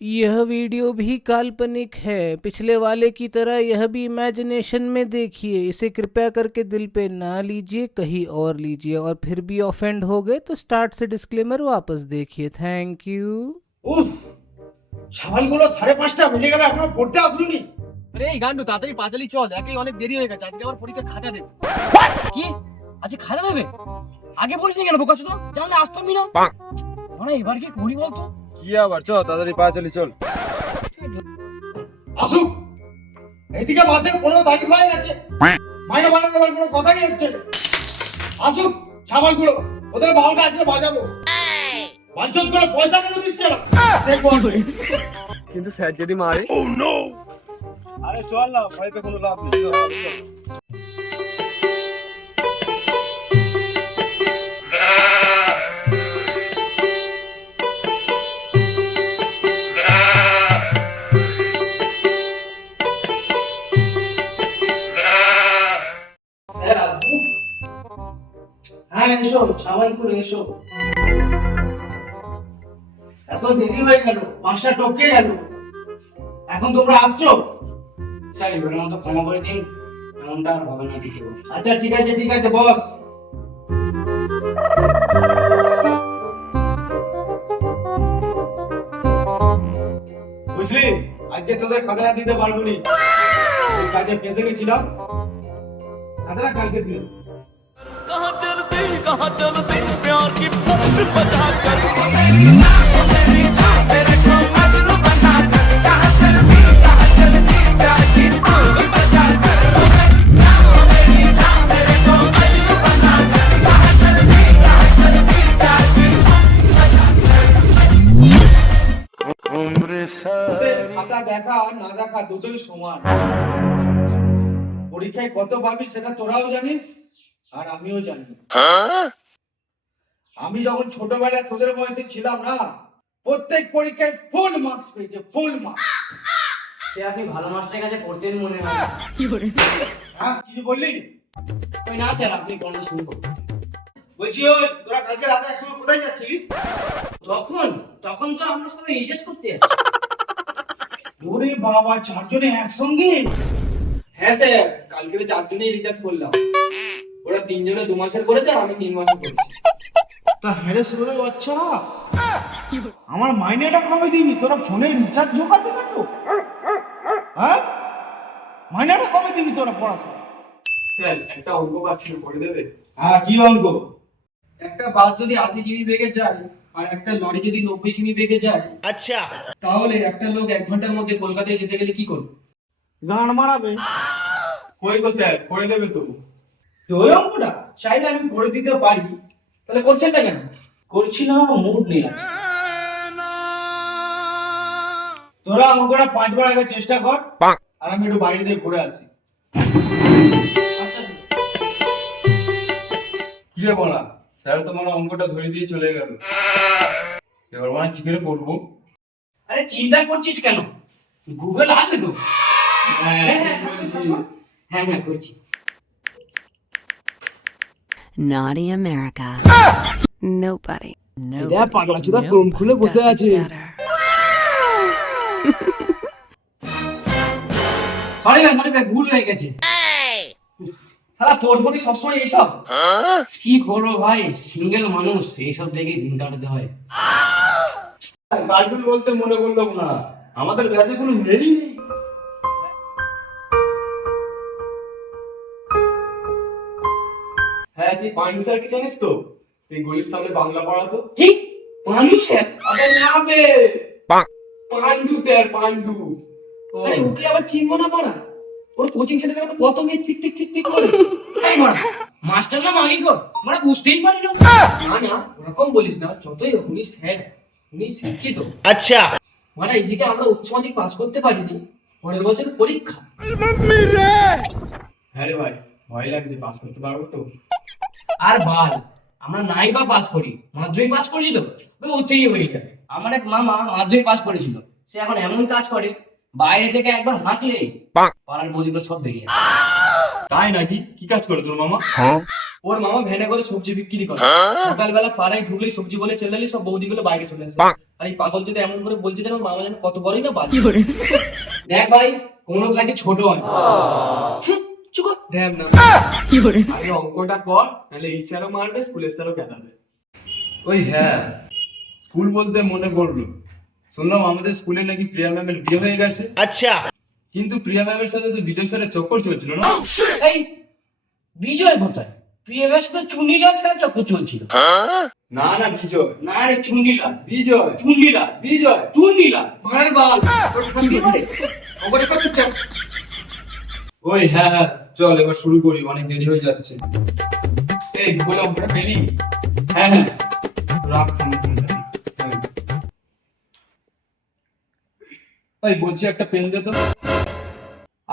यह वीडियो भी काल्पनिक है। पिछले वाले की तरह यह भी इमेजिनेशन में देखिए। इसे कृपया करके दिल पे ना लीजिए, कहीं और लीजिए। और फिर भी ऑफेंड हो गए तो स्टार्ट से डिस्क्लेमर वापस देखिए। Thank you. উফ, ছাগলগুলো 5:30টা বেজে গেল এখনো পড়তে আসলুনি। আরে এই গান্ডু তাড়াতাড়ি পাঁচালি চল, একেই অনেক দেরি হয়ে গেছে। আজকে আমার পরীক্ষার খাতা দেবে। কি আজকে খাতা দেবে? আগে বলিস না কেন বোকা শুধু? জানলে আসতামই না। মানে এবার কি করি বলতো? কি আবার চল তাড়াতাড়ি পাঁচালি চল। আসুক, এইদিকে মাসের 15 তারিখ হয়ে গেছে, মাইনে বানাতে পারবার কোনো কথাই হচ্ছে না। আসুক ছাগলগুলো, ওদের বারোটা আজকে বাজাবো। বাঞ্চত করে পয়সা কেন দিচ্ছে না দেখবো আমি। কিন্তু স্যার যদি মারে? আরে চল না, ভয় পেয়ে কোনো লাভ নেই, চল, চল। হ্যাঁ এসো ছাগলগুলো এসো। এত দেরি হয়ে গেল, 5টা টপকে গেল, এখন তোমরা আসছো? স্যার এবারের মতো ক্ষমা করে দিন, এমনটা আর হবে না দ্বিতীয়। আচ্ছা ঠিক আছে বস। বুঝলি, আজকে তোদের খাতাটা দিতে পারবো নি, এই কাজে ফেসে গেছিলাম। খাতাটা কালকে দিও। कहाँ चलती प्यार की पंख बजा कर খাতা দেখা আর না দেখা দুটোই সমান। পরীক্ষায় কত পাবি সেটা তোরাও জানিস আর আমিও জানি। আমি যখন ছোটবেলায় তোদের বয়সে ছিলাম না, প্রত্যেক পরীক্ষায় ফুল মার্কস পেয়েছে, ফুল মার্কস। সে আপনি ভালো মাস্টারের কাছে পড়তেন মনে হয়। হ্যাঁ কিছু বললি? ওই না স্যার, আপনি কোন শুনবো বলছি ওই তোরা কালকে রাতে একসঙ্গে কোথায় যাচ্ছিস? তখন তো আমরা সবাই রিসার্চ করতে যাচ্ছি। ওরে বাবা, চারজনে একসঙ্গে? হ্যাঁ স্যার, কালকে 4 জনেই রিচার্জ করলাম। ওরা 3 জনে 2 মাসের করেছে আর আমি 3 মাসের করেছি। তা হ্যাঁ শুনে বাচ্চা, আমার মাইনেটা কবে দিবি? তোরা ফোনে রিচার্জ ঢোকাতে কত? হ্যাঁ মাইনেটা কবে দিবি তোরা পড়াশোনা? স্যার একটা অঙ্ক পাচ্ছিল, করে দেবে? হ্যাঁ কি অঙ্ক? একটা বাস যদি 80 কিমি বেগে যায় আর একটা লরি যদি 90 কিমি বেগে যায়, अच्छा তাহলে একটা লোক 1 ঘন্টার মধ্যে কলকাতায় যেতে গেলে কি করবে? গান মারাবে। কই গো স্যার, করে দেবে তো? তো ওই অঙ্কটা চাইলে আমি করে দিতে পারি। তাহলে করছেন না কেন? করছি না, মুড নেই আছে। তোরা অঙ্কটা 5 বার আগে চেষ্টা কর, আর আমি একটু বাইরে দিয়ে ঘুরে আসি। আচ্ছা স্যার। কি রে বলা, স্যার তো মানে অঙ্কটা ধরে দিয়ে চলে গেল, এবার মানে কি করে করবো? আরে চিন্তা করছিস কেন, গুগল আছে তো। হ্যাঁ করছি। Naughty America. Nobody. দেখ পাগলা চোদা ক্রোম খুলে বসে আছে। সরি ভাই ভুল হয়ে গেছে। সারা তোর ফোনে সবসময় এইসব? কি করবো ভাই, সিঙ্গেল মানুষ, এইসব দেখেই দিন কাটাতে হয়। কার্টুন বলতে মনে করলো না, আমাদের কাছে কোনো নেই। হ্যাঁ সেই পান্ডু স্যার কি জানিস তো? সেই গলির সামনে বাংলা পড়াতো। কি মানুষের? আরে না বে, পান্ডু স্যার, পান্ডু। আরে ওকে আবার চিনবো না পড়া? ওর কোচিং সেন্টারে কত মেয়ে ঠিক করে। এই মারা মাস্টার না মালিক গো, আমরা বুঝতেই পারি না। না ওরকম বলিস না, যতই হোক উনি স্যার, উনি শিক্ষিত। अच्छा মানে এইদিকে আমরা উচ্চ মাধ্যমিক পাস করতে পারিনি, পরের বছর পরীক্ষা। হ্যাঁ রে ভাই, ভয় লাগছে, পাস করতে পারবো তো? আর বাল, আমরা নাই বা পাস করি, মাধ্যমিক পাস করেছি তো ওই ওতেই হয়ে যাবে। আমার এক মামা মাধ্যমিক পাস করেছিল, সে এখন এমন কাজ করে, বাইরে থেকে একবার হাঁটলেই পাড়ার বৌদিগুলো সব বেরিয়ে আসে। তাই নাকি? কি কাজ করে তোর মামা? ওর মামা ভ্যানে করে সবজি বিক্রি করে, সকালবেলা পাড়ায় ঢুকলেই সবজি বলে চেল্লালি সব বৌদিগুলো বাইরে চলে আসে। আর এই পাগল যদি এমন করে বলছে যেন মামা যেন কত বড়ই না বাজে। দেখ ভাই, কোনো কাজে ছোট হয় না। চুপ কর। ধ্যান না। আরে অঙ্কটা কর, নাহলে এই স্যারও মারবে, স্কুলের স্যারও খেলাবে। ওই হ্যাঁ, স্কুল বলতে মনে পড়লো, শুনলাম আমাদের স্কুলে নাকি প্রিয়া ম্যামের বিয়ে হয়ে গেছে। আচ্ছা, কিন্তু প্রিয়া ম্যামের সাথে তো বিজয় স্যারের চক্কর চলছিল না? এই বিজয় কোথায়? প্রিয়বেশ তো চুনিলাল সাথে চক্কর চলছিল। না না, বিজয় না রে, চুনিলাল। বিজয় চুনিলাল। বিজয় চুনিলাল। মারার বাল, তোর ঠান্ডি করে। অঙ্কটা কর চুপচাপ। ওই হ্যাঁ হ্যাঁ, চল এবার শুরু করি, অনেক দেরি হয়ে যাচ্ছে। এই ভূগোলে অঙ্কটা পেলি? হ্যাঁ হ্যাঁ। রাখ সামনে ফোনটা। ওই বলছি একটা পেন দে তো।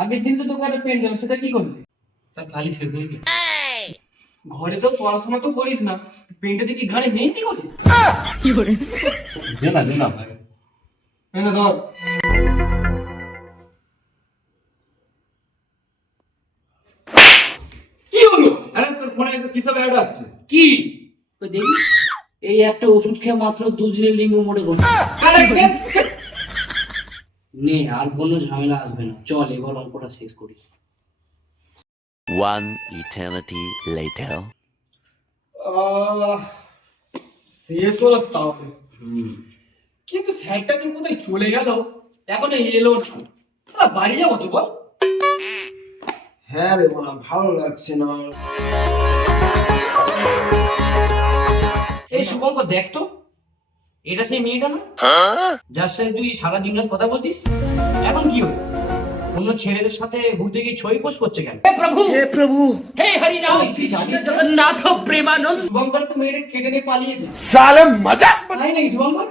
আগের দিন তো তোকে একটা পেন দিলাম, সেটা কি করলি? তার খালি শেষ হয়ে গেছে। ঘরে তো পড়াশোনা তো করিস না, পেনটা দেখি ঘাড়ে মেহেন্দি করিস। দে না ভাই। না ধর। কি হলো? আরে তোর ফোনে এসে কি সব অ্যাড আসছে? কি? ওই দেখি, এই একটা ওষুধ খেয়ে মাত্র 2 দিনের লিঙ্গ মোড়ে গেল। নে, আর কোনো ঝামেলা আসবে না। চল এবার অঙ্কটা শেষ করি। One eternity later. শেষ হলো তাহলে। কিন্তু স্যারটা যে কোথায় চলে গেল, এখনো এলো না। বাড়ি যাবো তো বল। হ্যাঁ রে বলা, ভালো লাগছে না। এই শুভঙ্কর, দেখ তো, এটা সেই মেয়েটা না যার সাথে তুই সারা দিন রাত কথা বলছিস? এখন কি হলো? অন্য ছেলেদের সাথে ঘুরতে গিয়ে ছবি পোস্ট করছে কেন? হে প্রভু হে হরি রাম, তুই জানিস জগন্নাথ প্রেমানন্দ। শুভঙ্কর তো মেয়েটা কেটে নিয়ে পালিয়েছে। সালে মজা। তাই নাকি শুভঙ্কর?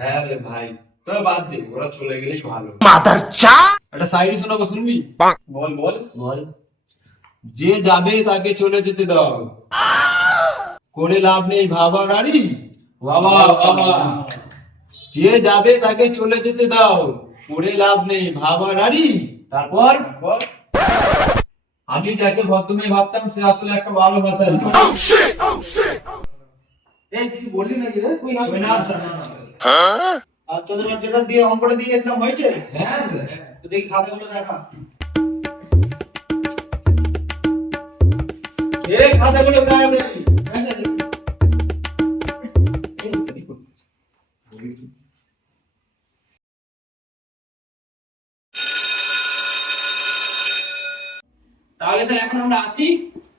হ্যাঁ রে ভাই, তবে বাদ দে, ওরা চলে গেলেই ভালো। একটা সাইড শোনাবো, শুনবি? বল বল। বল। যে যাবে তাকে চলে যেতে দাও, করে লাভ নেই ভাবা নারী। বাবা বাবা। যে যাবে তাকে চলে যেতে দাও, করে লাভ নেই ভাবা নারী। তারপর বল। আমি যাকে ভদ্রমেয়ে ভাবতাম সে আসলে একটা ভালো ভাতা। এই তুই বললি নাকি রে? ওই না স্যার, না স্যার। আর তোদের যেটা দিয়ে অঙ্কটা দিয়ে গেছিলাম হয়েছে? হ্যাঁ স্যার। তো দেখি খাতাগুলো দেখা। এই খাতাগুলো দেখা দেখি। তাহলে স্যার এখন আমরা আসি।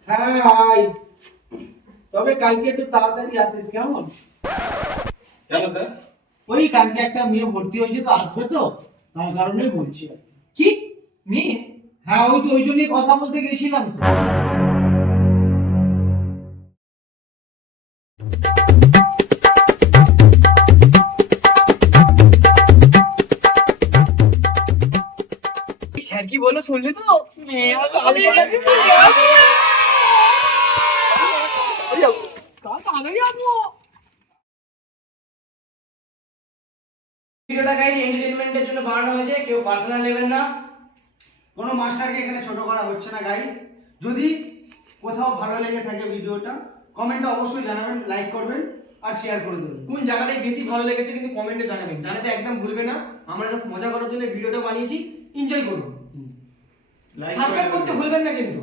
হ্যাঁ আয়, তবে কালকে একটু তাড়াতাড়ি আসিস কেমন? কেন স্যার? ওই কালকে একটা মেয়ে ভর্তি হয়েছে তো, আসবে তো, তার কারণেই বলছি। কি মেয়ে? হ্যাঁ ওই তো, ওই জন্যই কথা বলতে গেছিলাম তো। স্যার কি বললো শুনলি তো? ভিডিওটা গাইজ এন্টারটেইনমেন্টের জন্য বানানো হয়েছে, কেউ পার্সোনাল নেবেন না। কোনো মাস্টারকে এখানে ছোট করা হচ্ছে না গাইস। যদি কোথাও ভালো লেগে থাকে ভিডিওটা, কমেন্টে অবশ্যই জানাবেন, লাইক করবেন আর শেয়ার করে দেবেন। কোন জায়গাটায় বেশি ভালো লেগেছে কিন্তু কমেন্টে জানাবেন, জানাতে একদম ভুলবে না। আমরা জাস্ট মজা করার জন্য ভিডিওটা বানিয়েছি, এনজয় করুন। সাবস্ক্রাইব করতে ভুলবেন না কিন্তু।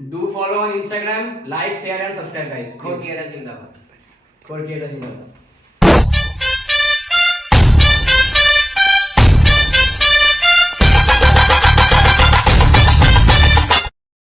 Do follow on Instagram, like share and subscribe guys. খোরকিয়াটা জিন্দাবাদ। খোরকিয়াটা জিন্দাবাদ।